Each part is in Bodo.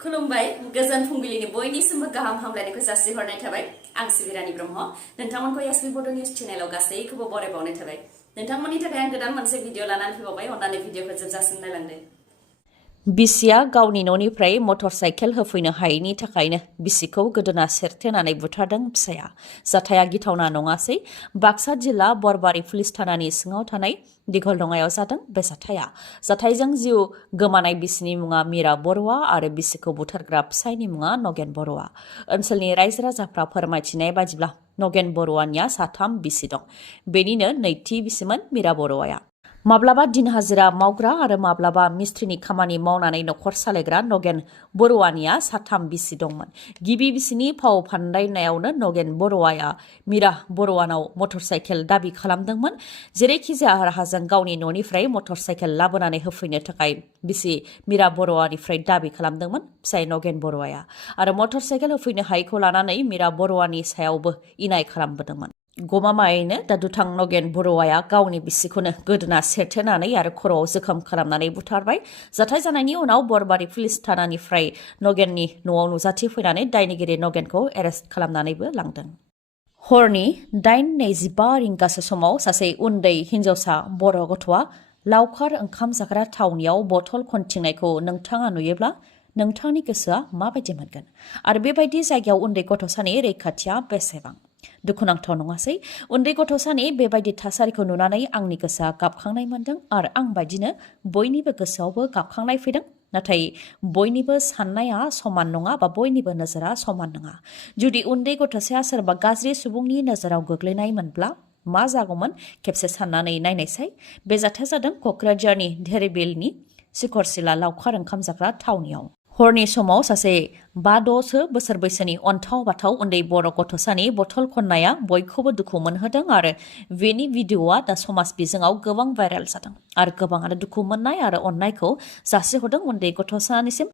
खुलुमबाय गोजोन फुंबिलिनि बयनिसिमबो गाहाम हामलायनायखौ जासिहरनाय थाबाय आं सिबिरानि ब्रह्म नोंथांमोनखौ एसबी बड' निउज चेनेलाव गासैखौबो बरायबावनाय थाबाय नोंथांमोननि थाखाय आं गोदान मोनसे भिडिअ लानानै फैबावबाय अन्नानै भिडिअखौ जोबजासिम नायलांदो बिसिया गावनि न'निफ्राय मटर साइकेल होफैनो हायैनि थाखायनो बिसिखौ गोदोना सेरथेनानै बुथारदों फिसाया जाथाया गिथावना नङासै बाक्सा जिल्ला बरबारि पुलिस थानानि सिङाव थानाय दिघलदङायाव जादों बे जाथायजों जिउ गोमानाय बिसिनि मुङा मीरा बर'आ आरो बिसिखौ बुथारग्रा फिसायनि मुङा नगेन बर'आ ओनसोलनि रायजो राजाफ्रा फोरमायथिनाय बादिब्ला नगेन बर'आनिया साथाम बिसि दं बेनिनो नैथि बिसिमोन मीरा बर'आ माब्लाबा दिन हाजिरा मावग्रा आरो माब्लाबा मिस्ट्रिनि खामानि मावनानै नखर सालायग्रा नगेन बर'आनिया साथाम बिसि दंमोन गिबि बिसिनि फाव फान्दायनायावनो नगेन बर'आ मीरा बर'आनाव मटर साइकेल दाबि खालामदोंमोन जेरैखिजाया राहाजों गावनि न'निफ्राय मटर साइकेल लाबोनानै होफैनो थाखाय बिसि मीरा बर'आनिफ्राय दाबि खालामदोंमोन फिसाय नगेन बर'आ आरो मटर साइकेल होफैनो हायैखौ लानानै मीरा बर'आनि सायावबो इनाय खालामबोदोंमोन गमामायैनो दा दुथां नगेन बर'आ गावनि बिसिखौनो गोदोना सेरथेनानै आरो खर'आव जोखोम खालामनानै बुथारबाय जाथाय जानायनि उनाव बरबारि पुलिस थानानिफ्राय नगेननि न'आव नुजाथि फैनानै दायनिगिरि नगेनखौ एरेस्ट खालामनानैबो लांदों हरनि 8:25 रिंगासो समाव सासे उन्दै हिन्जावसा बर' गथ'आ लावखार ओंखाम जाग्रा थावनियाव बथल खनथिंनायखौ नोंथाङा नुयोब्ला नोंथांनि गोसोआ माबायदि मोनगोन आरो बेबायदि जायगायाव उन्दै गथ'सानि रैखाथिया बेसेबां दुखुनांथाव नङासै उन्दै गथ'सानि बेबायदि थासारिखौ नुनानै आंनि गोसोआ गाबखांनाय मोनदों आरो आं बायदिनो बयनिबो गोसोआवबो गाबखांनाय फैदों नाथाय बयनिबो साननाया समान नङा बा बयनिबो नोजोरा समान नङा जुदि उन्दै गथ'साया सोरबा गाज्रि सुबुंनि नोजोराव गोग्लैनायमोनब्ला मा जागौमोन खेबसे साननानै नायनायसाय बे जाथाया जादों क'क्राझारनि धेरिबिलनि सिखरसिला लावखार ओंखाम जाग्रा थावनियाव हरनि समाव सासे 5-6 बोसोर बैसोनि अन्थाव बाथाव उन्दै बर' गथ'सानि बथल खननाया बयखौबो दुखु मोनहोदों आरो बेनि भिडिअ'आ दा समाज बिजोङाव गोबां भाइरेल जादों आरो गोबाङानो दुखु मोननाय आरो अननायखौ जासिहरदों उन्दै गथ'सानिसिम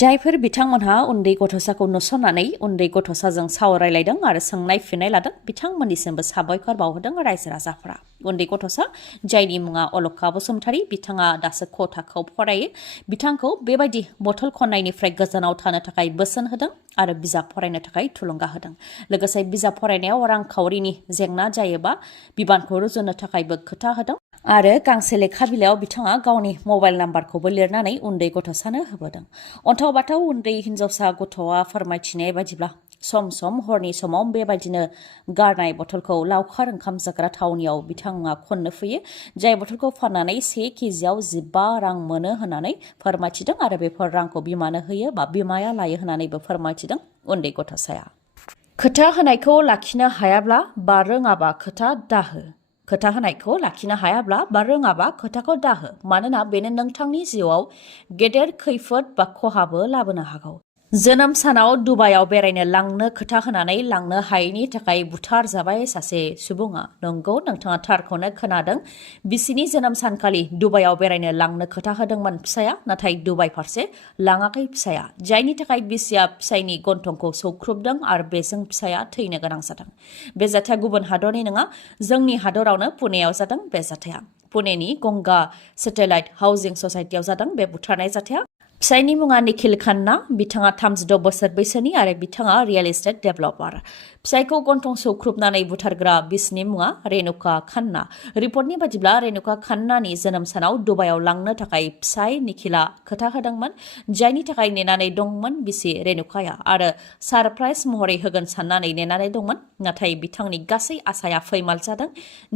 जायफोर बिथांमोनहा उन्दै गथ'साखौ नुसननानै उन्दै गथ'साजों सावरायलायदों आरो सोंनाय फिननाय लादों बिथांमोननिसिमबो साबायखर बावहरदों रायजो राजाफोरा उन्दै गथ'सा जायनि मुङा अलका बसुमतारी बिथाङा दासो क थाखोआव फरायो बिथांखौ बेबायदि बथल खननायनिफ्राय गोजानाव थानो थाखाय बोसोन होदों आरो बिजाब फरायनो थाखाय थुलुंगा होदों लोगोसे बिजाब फरायनायाव रांखावरिनि जेंना जायोबा बिबानखौ रुजुनो थाखायबो खोथा होदों आरो गांसे लेखा बिलाइयाव बिथाङा गावनि मबाइल नाम्बारखौबो लिरनानै उन्दै गथ'सानो होबोदों अन्थाव बाथाव उन्दै हिन्जावसा गथ'आ फोरमायथिनाय बायदिब्ला सम सम हरनि समाव बेबायदिनो गारनाय बथलखौ लावखार ओंखाम जाग्रा थावनियाव बिथाङा खननो फैयो जाय बथलखौ फाननानै 1 केजियाव 15 रां मोनो होननानै फोरमायथिदों आरो बेफोर रांखौ बिमानो होयो बा बिमाया लायो होननानैबो फोरमायथिदों उन्दै गथ'साया खोथा होनायखौ लाखिनो हायाब्ला बा रोङाबा खोथा दाहो खोथा होनायखौ लाखिनो हायाब्ला बा रोङाबा खोथाखौ दाहो मानोना बेनो नोंथांनि जिउआव गेदेर खैफोद बा खहाबो लाबोनो हागौ जोनोम सानाव दुबाइयाव बेरायनो लांनो खोथा होनानै लांनो हायैनि थाखाय बुथार जाबाय सासे सुबुङा नंगौ नोंथाङा थारखौनो खोनादों बिसिनि जोनोम सानखालि दुबाइयाव बेरायनो लांनो खोथा होदोंमोन फिसाया नाथाय दुबाइ फारसे लाङाखै फिसाया जायनि थाखाय बिसिया फिसायनि गन्थंखौ सौख्रुबदों आरो बेजों फिसाया थैनो गोनां जादों बे जाथाया गुबुन हादरनि नङा जोंनि हादरावनो पुनेयाव जादों बे जाथाया पुनेनि गंगा सेटेलाइट हाउसिं ससाइटियाव जादों बे बुथारनाय जाथाया फिसायनि मुङा निखिल खान्ना बिथाङा 36 बोसोर बैसोनि आरो बिथाङा रियेल एस्टेट डेभेलपार फिसायखौ गन्थं सौख्रुबनानै बुथारग्रा बिसिनि मुङा रेनुका खान्ना रिपर्टनि बादिब्ला रेनुका खान्नानि जोनोम सानाव दुबाइयाव लांनो थाखाय फिसाय निखिला खोथा होदोंमोन जायनि थाखाय नेनानै दंमोन बिसि रेनुकाया आरो सारप्राइज महरै होगोन साननानै नेनानै दंमोन नाथाय बिथांनि गासै आसाया फैमाल जादों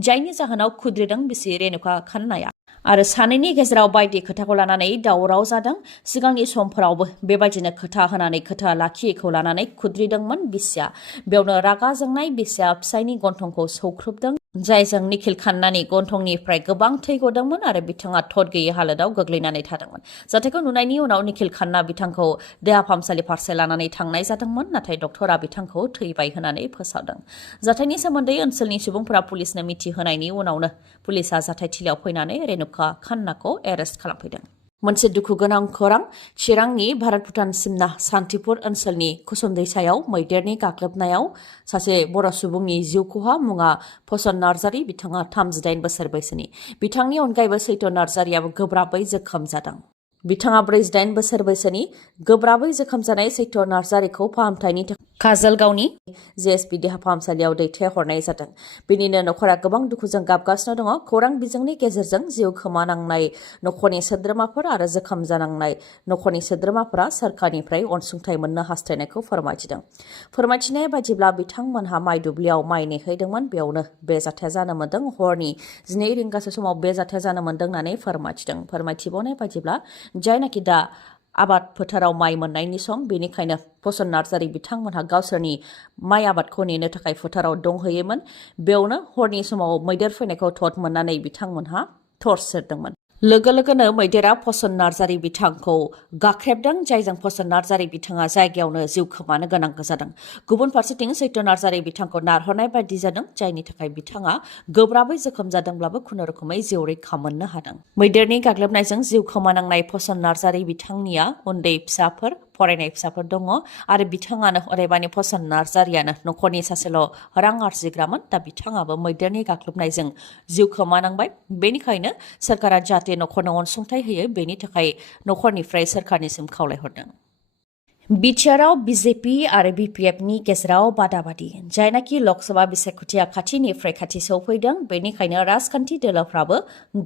जायनि जाहोनाव खुद्रिदों बिसि रेनुका खान्नाया आरो सानैनि गेजेराव बायदि खोथाखौ लानानै दावराव जादों सिगांनि समफोरावबो बेबायदिनो खोथा होनानै खोथा लाखियैखौ लानानै खुद्रिदोंमोन बिसिया बेयावनो रागा जोंनाय बिसिया फिसायनि गन्थंखौ सौख्रुबदों जायजों निखिल खान्नानि गन्थंनिफ्राय गोबां थै गदोंमोन आरो बिथाङा थद गैयै हालोदाव गोग्लैनानै थादोंमन जाथायखौ नुनायनि उनाव निखिल खान्ना बिथांखौ देहा फाहामसालि फारसे लानानै थांनाय जादोंमोन नाथाय डक्टरा बिथांखौ थैबाय होननानै फोसावदों जाथायनि सोमोन्दै ओनसोलनि सुबुंफोरा पुलिसनो मिथिहोनायनि उनावनो पुलिसा जाथायथिलियाव फैनानै रेनुका खान्नाखौ एरेस्ट खालामफैदों मोनसे दुखु गोनां खौरां चिरांनि भारत भुटान सिमना सान्तिपुर ओनसोलनि कुसुम दैसायाव मैदेरनि गाग्लोबनायाव सासे बर' सुबुंनि जिउ खहा मुङा फसन नार्जारी बिथाङा 38 बोसोर बैसोनि बिथांनि अनगायैबो सैथ नार्जारीयाबो गोब्राबै जोखोम जादों बिथाङा 48 बोसोर बैसोनि गोब्राबै जोखोम जानाय सैथ' नार्जारिखौ फाहामथायनि थाखाय काजलगावनि जेएसपि देहा फाहामसालियाव दैथायहरनाय जादों। बिनिनो नखरा गोबां दुखुजों गाबगासिनो दङ। खौरां बिजोंनि गेजेरजों जिउ खोमानांनाय नखरनि सोद्रोमाफोर आरो जोखोम जानांनाय नखरनि सोद्रोमाफोरा सोरखारनिफ्राय अनसुंथाइ मोननो हास्थायनायखौ फोरमायथिदों। फोरमायथिनाय बायदिब्ला बिथांमोनहा माइ दुब्लियाव माइ नेहैदोंमोन। बेयावनो बे जाथाया जानो मोन्दों। हरनि 2 रिंगासो समाव बे जाथाया जानो मोन्दों होननानै फोरमायथिदों। फोरमायथिबावनाय बायदिब्ला जायनाखि दा आबाद फोथाराव माइ मोननायनि सम, बेनिखायनो फसन नार्जारि बिथांमोनहा गावसोरनि माइ आबादखौ नेनो थाखाय फोथाराव दंहैयोमोन। बेयावनो हरनि समाव मैदेर फैनायखौ थद मोननानै बिथांमोनहा टर्च सेरदोंमोन। लोगो लोगोनो मैदेरा फसन नार्जारि बिथांखौ गाख्रेबदों, जायजों फसन नार्जारि बिथाङा जायगायावनो जिउ खोमानो गोनां जादों। गुबुन फारसेथिं सैथ' नार्जारि बिथांखौ नारहरनाय बायदि जादों, जायनि थाखाय बिथाङा गोब्राबै जोखोम जादोंब्लाबो खुनुरुखुमै जिउ रैखा मोननो हादों। मैदेरनि गाग्लोबनायजों जिउ खोमानांनाय फसन नार्जारि बिथांनिया उन्दै फिसाफोर, फरायनाय फिसाफोर दङ आरो बिथाङानो अदेबानि फसन नार्जारियानो नखरनि सासेल' रां आरजिग्रामोन। दा बिथाङाबो मैदेरनि गाग्लोबनायजों जिउ खोमानांबाय। बेनिखायनो सोरखारा जाहाथे नखरनो अनसुंथाइ होयो, बेनि थाखाय नखरनिफ्राय सोरखारनिसिम खावलायहरदों। बिटिआरआव बिजेपि आरो बिपिएफनि गेजेराव बादाबादि। जायनाखि लकसभा बिसायख'थिया खाथिनिफ्राय खाथि सौफैदों, बेनिखायनो राजखान्थि दोलोफ्राबो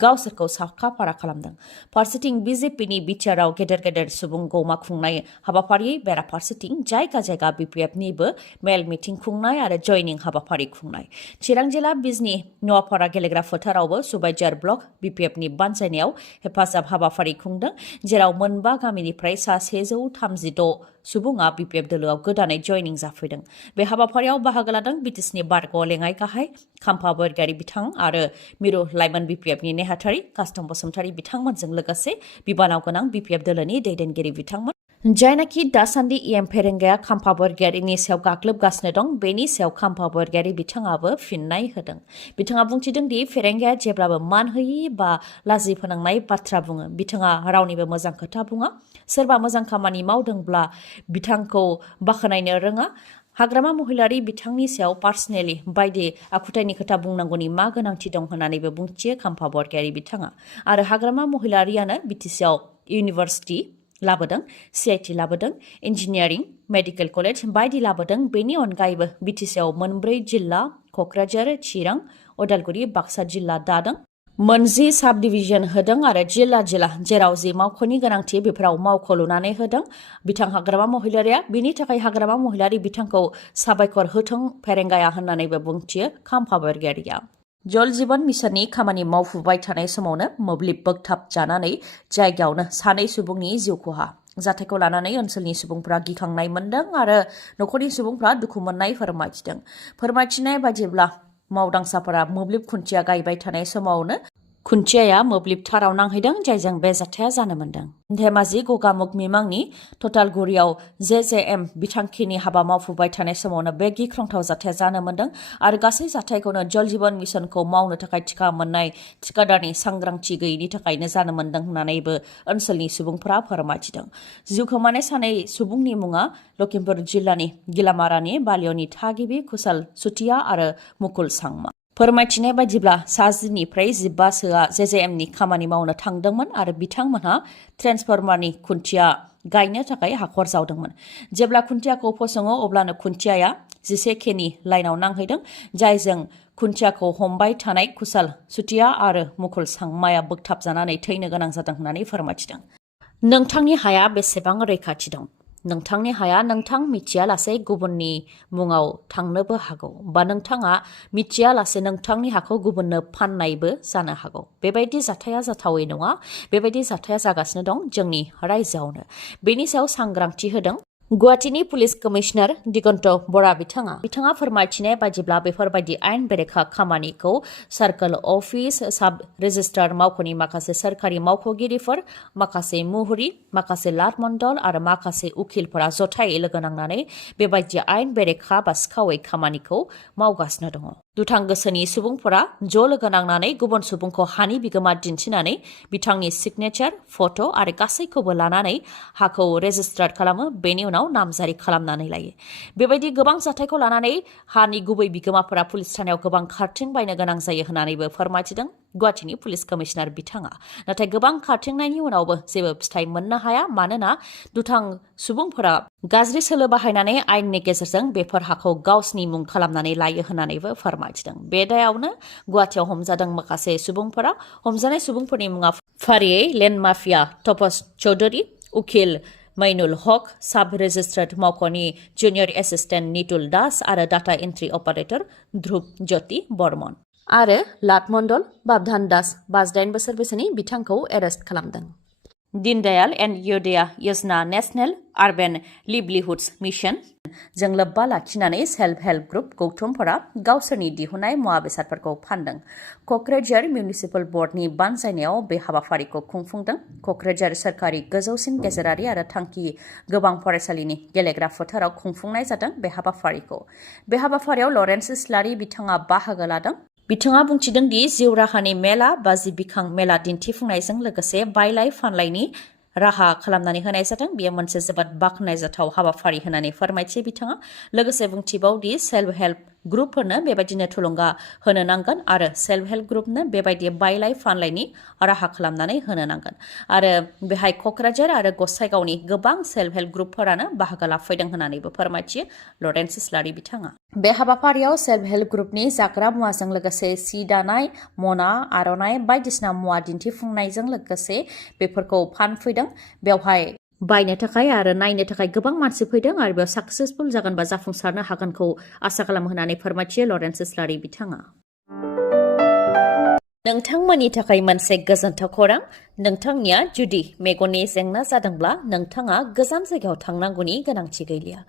गावसोरखौ साखा-फारा खालामदों। फारसेथिं बिजेपिनि बिटिआरआव गेदेर गेदेर सुबुं गौमा खुंनाय हाबाफारि, बेराफारसेथिं जायगा जायगा बिपिएफनिबो मेल मिटिं खुंनाय आरो जयनिं हाबाफारि खुंनाय। चिरां जिल्ला बिजनी नवापारा गेलेग्रा फोथारावबो सुबाइजार ब्लक बिपिएफनि बानजायनायाव हेफाजाब हाबाफारि खुंदों, जेराव मोनबा गामिनिफ्राय सा 136 सुबुङा बिपिएफ दोलोआव गोदानै जयनिं जाफैदों। बे हाबाफारियाव बाहागो लादों बिटिसिनि बारग' लेङाइ गाहाय खाम्फा बरगयारि बिथां आरो मिरु लाइमोन बिपिएफनि नेहाथारि कास्टम बसुमतारी बिथांमोनजों लोगोसे बिबानाव गोनां बिपिएफ दोलोनि दैदेनगिरि बिथांमोन। जायनाखि दासान्दि इएम फेरेंगाया खाम्फा बरगयारिनि सायाव गाग्लोबगासिनो दं, बेनि सायाव खाम्फा बरगयारि बिथाङाबो फिननाय होदों। बिथाङा बुंथिदों दि फेरेंगाया जेब्लाबो मान होयि बा लाजि फोनांनाय बाथ्रा बुङो। बिथाङा रावनिबो मोजां खोथा बुङा। सोरबा मोजां खामानि मावदोंब्ला बिथांखौ बाख्नायनो रोङा। हाग्रामा महिलारि बिथांनि सायाव पार्सनेलि बायदि आखुथायनि खोथा बुंनांगौनि मा गोनांथि दं होननानैबो बुंथियो खाम्फा बरगयारि बिथाङा। आरो हाग्रामा महिलारियानो बिटिसिआव इउनिभार्सिटि लाबोदों, सिआइटि लाबोदों, इन्जिनियारिं, मेडिकेल कलेज बायदि लाबोदों। बेनि अनगायैबो बिटिसिआव 4 जिल्ला क'क्राझार, चिरां, उदालगुरि, बाक्सा जिल्ला दादों। 10 साब डिभिजन होदों आरो जिल्ला जेराव जि मावख'नि गोनांथि बेफोराव मावख' लुनानै होदों। बिथां हाग्रामा महिलारिया बिनि थाखाय हाग्रामा महिलारि बिथांखौ साबायखर होथों फेरेंगाया होननानैबो बुंथियो खाम्फा बरगयारिया। जल जीवन मिशननि खामानि मावफुबाय थानाय समावनो मोब्लिब बोगथाबजानानै जायगायावनो 2 सुबुंनि जिउ खहा। जाथायखौ लानानै ओनसोलनि सुबुंफ्रा गिखांनाय मोन्दों आरो नखरनि सुबुंफ्रा दुखु मोननाय फोरमायथिदों। फोरमायथिनाय बायदिब्ला मावदांसाफोरा मोब्लिब खुन्थिया गायबाय थानाय समावनो खुन्थियाया मोब्लिब थाराव नांहैदों, जायजों बे जाथाया जानो मोन्दों। धेमाजि गगामुग मिमांनि टटालगुरियाव जेजेएम बिथांखिनि हाबा मावफुबाय थानाय समावनो बे गिख्रंथाव जाथाया जानो मोन्दों आरो गासै जाथायखौनो जल जीवन मिशनखौ मावनो थाखाय थिखा मोननाय थिकादारनि सांग्रांथि गैयिनि थाखायनो जानो मोन्दों होननानैबो ओनसोलनि सुबुंफोरा फोरमायथिदों। जिउ खोमानाय 2 सुबुंनि मुङा लखिमपुर जिल्लानि गिलामारानि बालियनि थागिबि कुशाल सुतिया आरो मुकुल सांमा। फोरमायथिनाय बायदिब्ला 10 निफ्राय 15सोआ जेजेएमनि खामानि मावनो थांदोंमोन आरो बिथांमोनहा ट्रेन्सफर्मारनि खुन्थिया गायनो थाखाय हाखर जावदोंमोन। जेब्ला खुन्थियाखौ फसङो अब्लानो खुन्थियाया 11 केनि लाइनाव नांहैदों, जायजों खुन्थियाखौ हमबाय थानाय कुशाल सुतिया आरो मुकुल सांमाया बोगथाबजानानै थैनो गोनां जादों होननानै फोरमायथिदों। नोंथांनि हाया बेसेबां रैखाथि दं? नोंथांनि हाया नोंथां मिथियालासे गुबुननि मुङाव थांनोबो हागौ, बा नोंथाङा मिथियालासे नोंथांनि हाखौ गुबुननो फाननायबो जानो हागौ। बेबायदि जाथाया जाथावै नङा। बेबायदि जाथाया जागासिनो दं जोंनि रायजोआवनो। बेनि सायाव सांग्रांथि होदों गुवाहाटीनि पुलिस कमिशनार दिगन्त बरा बिथाङा फोरमायथिनाय बायदिब्ला बेफोरबायदि आयेन बेरेखा खामानिखौ सार्कल अफिस, साब रेजिस्ट्रार मावख'नि माखासे सोरखारि मावख'गिरिफोर, माखासे मुहुरि, माखासे लाट मण्डल आरो माखासे उखिलफोरा जथायै लोगो नांनानै बेबायदि आयेन बेरेखा बा सिखावै खामानिखौ मावगासिनो दङ। दुथां गोसोनि सुबुंफोरा ज' लोगो नांनानै गुबुन सुबुंखौ हानि बिगोमा दिन्थिनानै बिथांनि सिगनेचार फट' आरो गासैखौबो लानानै हाखौ रेजिस्टार्ड खालामो बेनि उनाव नामजारि खालामनानै लायो बेबायदि गोबां जाथायखौ लानानै हानि गुबै बिगोमाफोरा पुलिस थानायाव गोबां खारथिं बायनो गोनां जायो होननानैबो फोरमायथिदों गुवाहाटीनि पुलिस कमिशनार बिथाङा नाथाय गोबां खारथिंनायनि उनावबो जेबो फिथाय मोननो हाया मानोना दुथां सुबुंफोरा गाज्रि सोलो बाहायनानै आयेननि गेजेरजों बेफोर हाखौ गावसिनि मुं खालामनानै लायो होननानैबो फोरमायथिदों बे दायावनो गुवाहाटीयाव हमजादों माखासे सुबुंफोरा हमजानाय सुबुंफोरनि मुङा फारियै लेन्ड माफिया तपस चौधुरी उकिल मैनुल हक साब रेजिस्ट्रार्ड मावख'नि जुनियर एसिस्टेन्ट नितुल दास आरो डाटा एन्ट्रि अपारेटर ध्रुब ज्योति बर्मन आरो लाट मण्डल बाबधान दास 58 बोसोर बैसोनि बिथांखौ एरेस्ट खालामदों दीनदयाल अन्त्योदया योजना नेशनेल आर्बान लिभलिहुड्स मिशन जों लोब्बा लाखिनानै सेल्फ हेल्प ग्रुप गौथुमफोरा गावसोरनि दिहुननाय मुवा बेसादफोरखौ फानदों क'क्राझार मिउनिसिपाल बर्डनि बानजायनायाव बे हाबाफारिखौ खुंफुंदों क'क्राझार सोरखारि गोजौसिन गेजेरारि आरो थांखि गोबां फरायसालिनि गेलेग्रा फोथाराव खुंफुंनाय जादों बे हाबाफारियाव लरेन्स इस्लारि बिथाङा बाहागो लादों बिथाङा बुंथिदों दि जिउ राहानि मेला बाजि बिखां मेला दिन्थिफुंनायजों लोगोसे बायलाय फानलायनि राहा खालामनानै होनाय जादों बेयो मोनसे जोबोद बाख्नायजाथाव हाबाफारि होननानै फोरमायथि बिथाङा लोगोसे बुंथिबावदि सेल्फ हेल्प ग्रुपफोरनो बेबायदिनो थुलुंगा होनो नांगोन आरो सेल्फ हेल्प ग्रुपनो बेबायदि बायलाय फानलायनि राहा खालामनानै होनो नांगोन आरो बेहाय क'क्राझार आरो गसाइगावनि गोबां सेल्फ हेल्प ग्रुपफोरानो बाहागो लाफैदों होननानैबो फोरमायथियो लरेन्स इस्लारि बिथाङा बे हाबाफारियाव सेल्फ हेल्प ग्रुपनि जाग्रा मुवाजों लोगोसे सि दानाय मना आर'नाइ बायदिसिना मुवा दिन्थिफुंनायजों लोगोसे बेफोरखौ फानफैदों बेवहाय बायनो थाखाय आरो नायनो थाखाय गोबां मानसि फैदों आरो बेयाव साक्सेसफुल जागोन बा जाफुंसारनो हागोनखौ आसा खालामो होननानै फोरमायथियो लरेन्स इस्लारि बिथाङा नोंथांमोननि थाखाय मोनसे गोजोनथाव खौरां नोंथांनिया जुदि मेगननि जेंना जादोंब्ला नोंथाङा गोजान जायगायाव थांनांगौनि गोनांथि गैलिया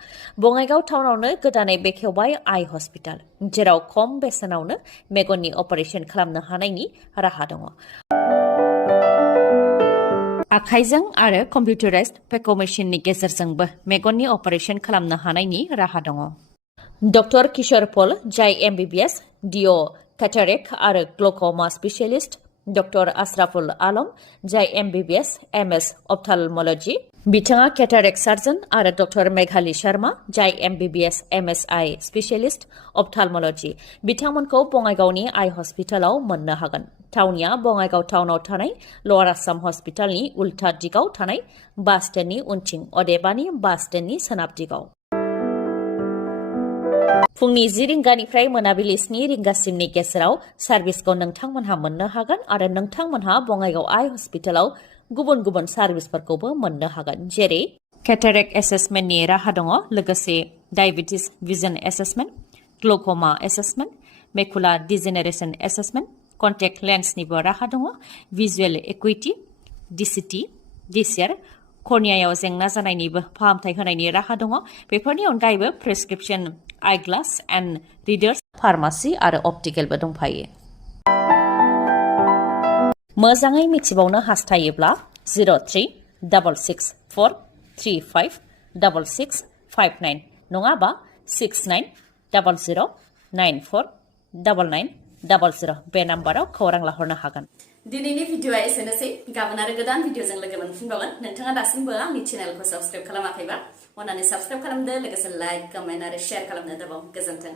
बङाइगाव टाउनावनो गोदानै बेखेवबाय आइ हस्पिटाल जेराव खम बेसेनावनो मेगननि अपारेशन खालामनो हानायनि राहा दङ आखाइजों आरो कम्पिउटाराइज्ड पेक' मेसिननि गेजेरजोंबो मेगननि अपारेशन खालामनो हानायनि राहा दङ डक्टर किशोर पल जाय एमबिबिएस डिअ केटारेक्ट आरो ग्लक'मा स्पेसियलिस्ट डक्टर आशराफुल आलम जाय एमबिबिएस एमएस अप्थाल्मोलजी बिथाङा केटारेक्ट सार्जन आरो डक्टर मेघाली शर्मा जाय एमबिबिएस एमएसआइ स्पेसियलिस्ट अप्थाल्मोलजी बिथांमोनखौ बङाइगावनि आइ हस्पिटालाव मोननो हागोन थावनिया बङाइगाव टाउनाव थानाय लवार आसाम हस्पिटालनि उल्था दिगाव थानाय बास स्टेन्डनि उनथिं अदेबानि बास स्टेन्डनि सोनाब दिगाव फुंनि 10 रिंगानिफ्राय मोनाबिलि 7 रिंगासिमनि गेजेराव सार्भिसखौ नोंथांमोनहा मोननो हागोन आरो नोंथांमोनहा बङाइगाव आइ हस्पिटालाव गुबुन गुबुन सार्भिसफोरखौबो मोननो हागोन जेरै केटारेक्ट एसेसमेन्टनि राहा दङ लोगोसे diabetes vision assessment glaucoma assessment macula degeneration assessment contact लेन्सनिबो राहा दङ भिजुएल एकुइटि डिसिटि डिसिआर कर्नियायाव जेंना जानायनिबो फाहामथाय होनायनि राहा दङ बेफोरनि अनगायैबो prescription eye glass and readers pharmacy आरो अप्टिकेलबो दंफायो मोजाङै मिथिबावनो हास्थायोब्ला 03664356659 नङाबा 6900949900 बे नाम्बाराव खौरां लाहरनो हागोन दिनैनि भिडिअआ एसेनोसै गाबोन आरो गोदान भिडिअजों लोगो मोनफिनबावगोन नोंथाङा दासिमबो आंनि चेनेलखौ साबस्क्राइब खालामाखैबा अन्नानै साबस्क्राइब खालामदो लोगोसे लाइक कमेन्ट आरो शेयार खालामनो दाबाव गोजोन्थों